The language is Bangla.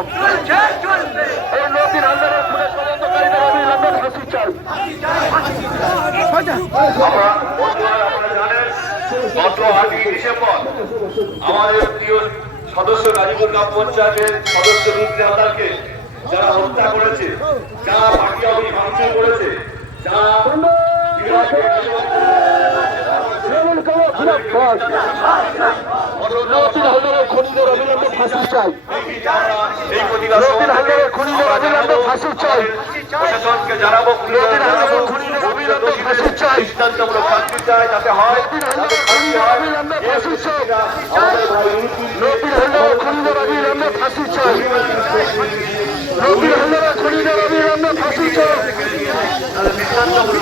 সংগ্রাম এই নদীর আন্দোলনের পুলিশ তদন্তকারীদের অবিলম্বে ফাঁসি চাই। আপনারা জানেন গত 8ই ডিসেম্বর আমাদের প্রিয় সদস্য গাজীপুর গ্রাম পঞ্চায়েতের সদস্য রুদ্র হালদারকে যারা হত্যা করেছে, যারা পার্টি অফিস ভাঙচুর করেছে, যারা খুনিদের অবিলম্বে ফাঁসি চাই। এই প্রতিবাদ খুনিদের অবিলম্বে ফাঁসি চাই। প্রশাসনকে জানাবো, খুনিদের অবিলম্বে ফাঁসি চাই। দৃষ্টান্তমূলক শাস্তি চাই, যাতে হয় অবিলম্বে ফাঁসি চাই। খুনিদের অবিলম্বে ফাঁসি চাই। খুনিদের অবিলম্বে ফাঁসি চাই। দৃষ্টান্তমূলক